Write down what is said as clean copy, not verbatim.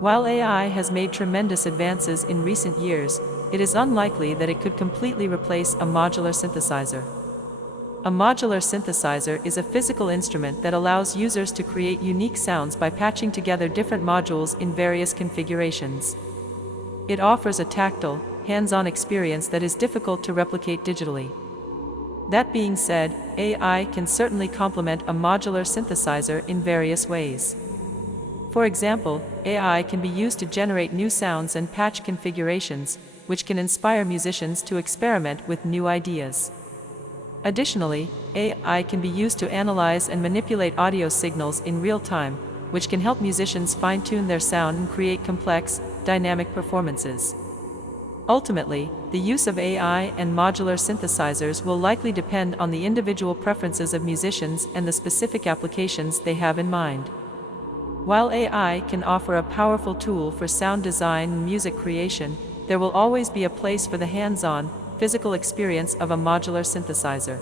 While AI has made tremendous advances in recent years, it is unlikely that it could completely replace a modular synthesizer. A modular synthesizer is a physical instrument that allows users to create unique sounds by patching together different modules in various configurations. It offers a tactile, hands-on experience that is difficult to replicate digitally. That being said, AI can certainly complement a modular synthesizer in various ways. For example, AI can be used to generate new sounds and patch configurations, which can inspire musicians to experiment with new ideas. Additionally, AI can be used to analyze and manipulate audio signals in real time, which can help musicians fine-tune their sound and create complex, dynamic performances. Ultimately, the use of AI and modular synthesizers will likely depend on the individual preferences of musicians and the specific applications they have in mind. While AI can offer a powerful tool for sound design and music creation, there will always be a place for the hands-on, physical experience of a modular synthesizer.